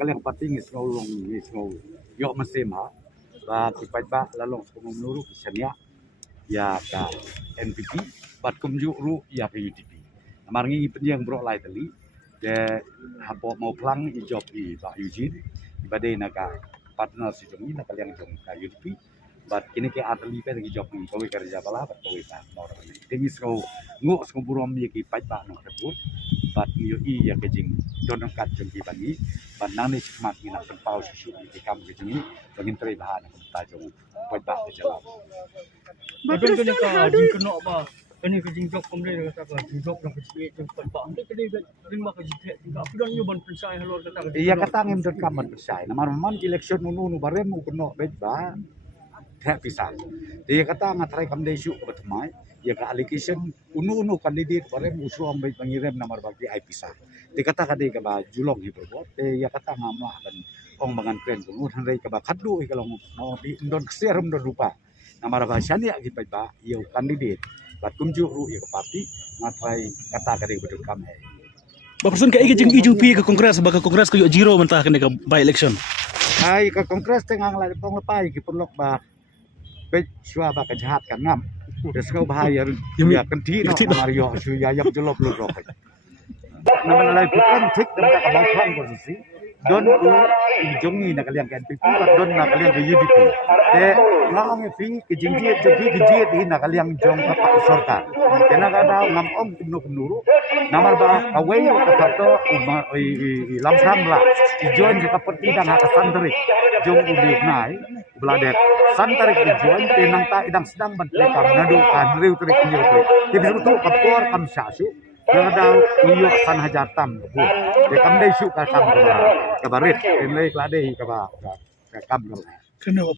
kalian pating long yo mesim ha ba kipai ba lalong menurut kisahnya ya ka NPP bat kumju ru ya ke UTP amarngi penyang bro lai tali de hapo mau plang i job i ba Eugene ibade naga partner si jongi na kalian jong ka UTP bat kini ke atli pe lagi job i kowe kerja bala bat kowe ta nor tingi so ngo so burom ye ki pai ba no tersebut bat yo i ya ke jing don kat jong ki bagi bat nang ni smak ni nak pau susu di kam ke jongi bangin tre bahan ta jong pai ba ke jalan Betul kan ka jing kena ba kani ka jing job komle kata ka jing job nak kecil jing pai ba kani lima ka jing juga aku dan nyoban persai halor kata iya kata ngem dot kaman persai namar man election unu barem mu keno bet ba tak bisa dia kata ngatrai kam desu ke betumai ya ka allocation unu kandidat barem usuam bet pangirem namar bagi ai pisah dia kata kadi ka ba julong hi berbot ya kata ngamlah kan ong mangan kren unu hanrei ka ba khadlu kalau mau di ndon serum ndon rupa namar ba syania ki ba ya kandidat bat kumju ru ya ke parti ngatrai kata kadi betul kam Baperson ka igi jing pi ke kongres ba ke kongres ko yo jiro mentah kene ka by election. Ai ka kongres tengang la pong lepai ki perlok ba pe shua ba ka jahat kan ngam des kau bahaya ya kenti no Mario su ya yap jelop lu rok naman lai bukan tik dan ka mau plan posisi don jongi na kalian kan pipi don na kalian ke UDP te laong fi ke jingji ke na kalian jong ka pak sorta kena kada ngam om kunu namar ba away ka fato lamsam la join ka perti dan ka santri jong ubi nai bladet santri ke join tenang ta idang sedang menteri kam nadu kan riu tri kinyo tri jadi itu kapor kam syasu Kadang iyo san hajar tam bu, de kam dai su ka sam ka barit, en lei klade ka ba ka kam ka.